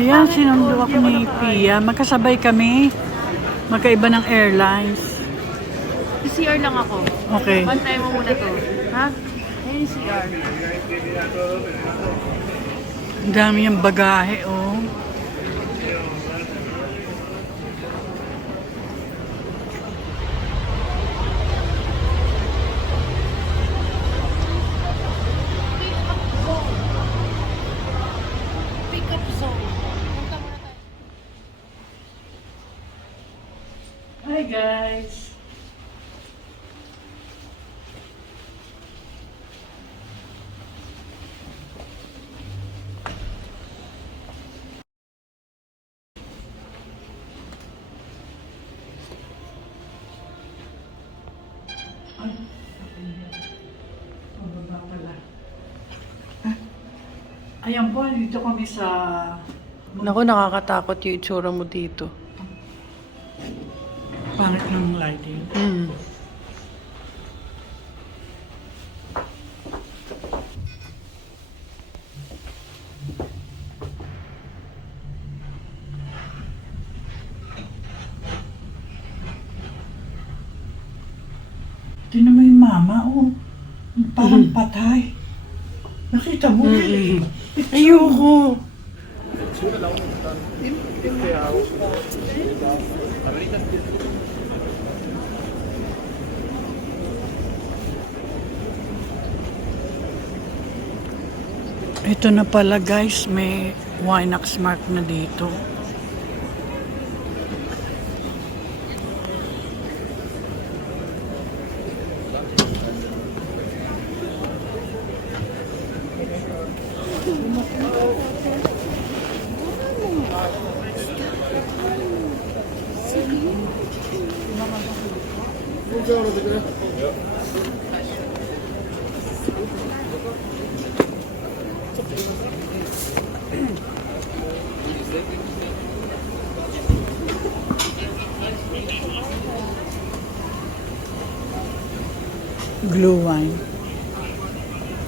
Ayan, sinundo ako ni Pia. Magkasabay kami. Magkaiba ng airlines. CR lang ako. Okay. Pantay mo muna to. Ha? Ayun yung CR. Ang dami yung bagahe, oh. Pick up zone. Punta muna tayo. Hi, guys. Ay, pababa pala. Ayan po, dito kami sa... Naku, nakakatakot yung itsura mo dito. Pangit ng lighting. Tingnan mo yung mama, oh. Parang patay. Nakita mo? Ayoko. Ito na pala, guys. May Winax mark na dito. Glue wine.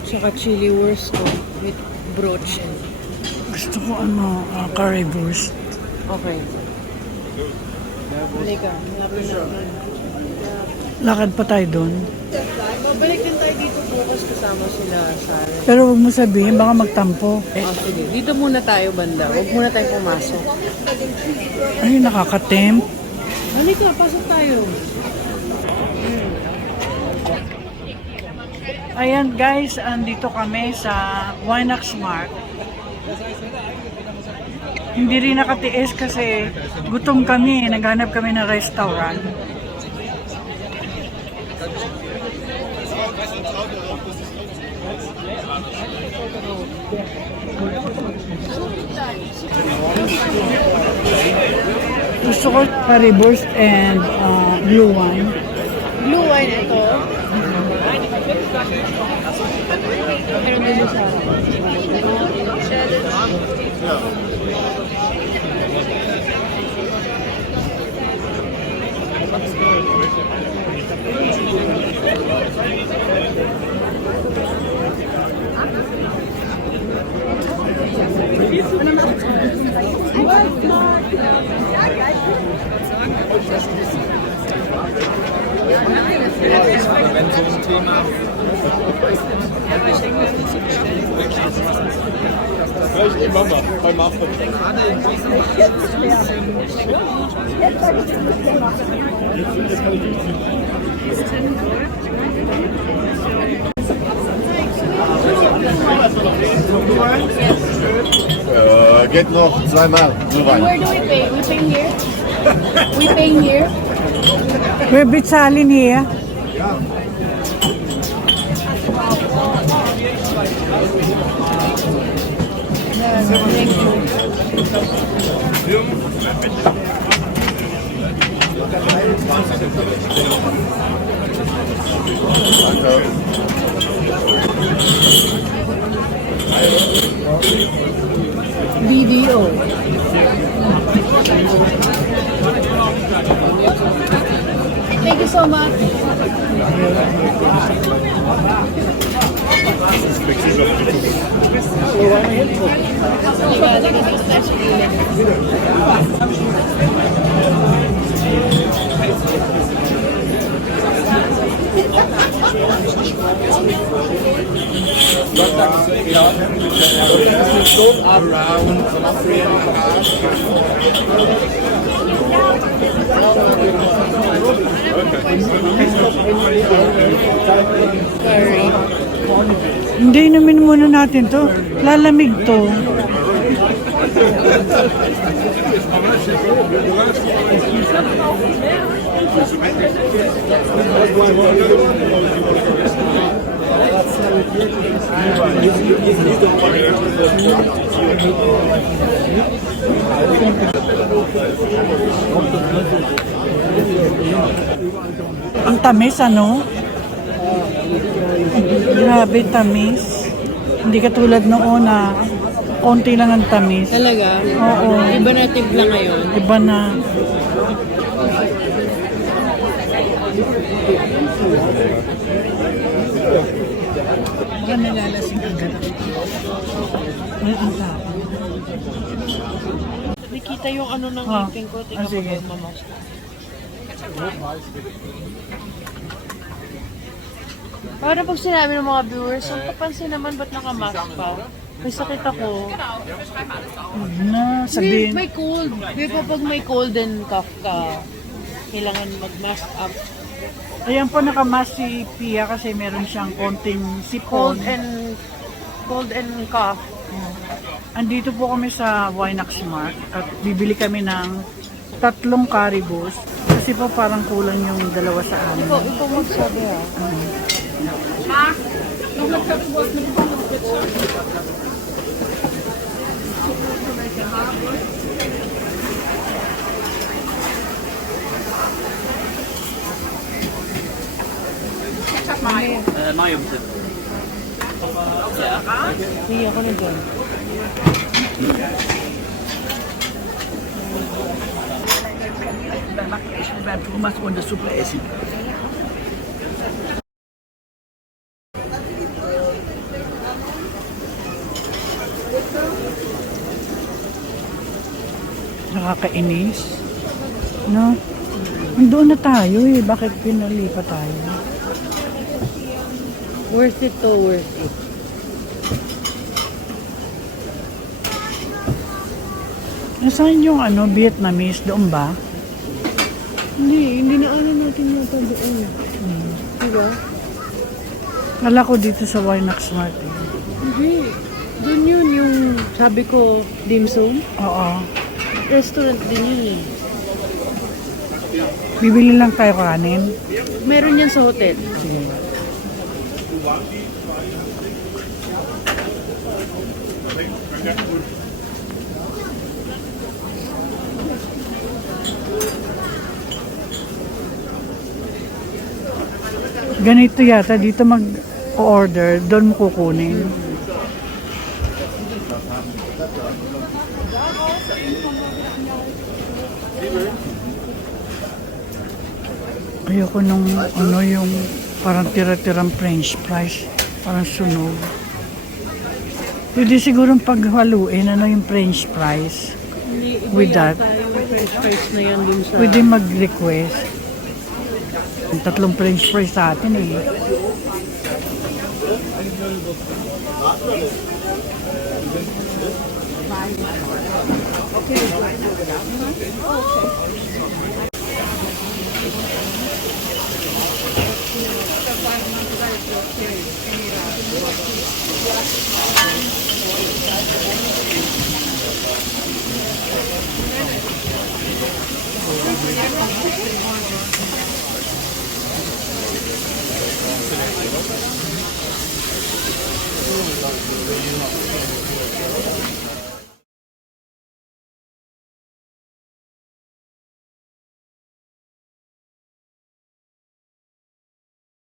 Tsaka chili wurst ko with brooch. Gusto ko currywurst. Okay. Halika. Lakad pa tayo doon. Babalik din tayo dito bukas kasama sila Sarah. Pero wag mo sabihin, baka magtampo. Sige. Dito muna tayo banda. Huwag muna tayo pumasok. Ay, nakakatempt. Halika, pasok tayo. Ayan guys, andito kami sa Winax Mark. Hindi rin nakatiis kasi gutom kami. Naghanap kami ng restaurant. Gusto ko currywurst and blue wine. Blue wine ito. Pero dito sa Wenn so ein Thema ich Mama beim After. Gerade in diesem Geht noch zweimal. Nur Where Wein. do we pay? We pay here? We pay here? We're bezahlen here. BDO. Thank you so much. Hindi, inumin muna natin to. Lalamig to. Ang tamis, ano? Grabe, tamis. Hindi katulad noon na konti lang ang tamis. Talaga? Oo. Iba na timpla ngayon. Iba na. Baka nalalasing agad ako. Ay, ang tao. Nakita yung ano ng Ah, ngipin ko. ah, Tingnan sige. mo mamamas ko. Para pag sinabi ng mga viewers, ang kapansin naman ba't nakamask pa? May sakit ako. Na, sabihin. May cold. Di ba pag may cold and cough ka, kailangan mag-mask up. Ayan po nakamask si Pia kasi meron siyang konting sipon. Cold and cough. Andito po kami sa Winax Mart at bibili kami ng 3 caribous kasi po parang kulang yung 2 sa amin. Ikaw magsabi ha. Sige ako na dyan. Wir beim Thomas und das Suppe essen. Nakakainis. No? Doon na tayo eh. Bakit pinalipat tayo? Worth it to worth it. Nasaan yung ano, Vietnamese? Doon ba? Hindi na ano natin yata doon. Diba? Kala ko dito sa Winax Mart eh. Hindi. Doon yun yung sabi ko, dim sum. Oo. Restaurant din yun eh. Bibili lang tayo kanin. Meron yan sa hotel. Sige. Ganito yata, dito mag-order, doon mo kukunin. Ayoko nung ano yung parang tira-tirang french fries, parang sunog. Pwede siguro paghaluin ano yung french fries. Hindi, iba With that, yung french fries na yan dun sa... pwede mag-request. Yung 3 french fries sa atin eh.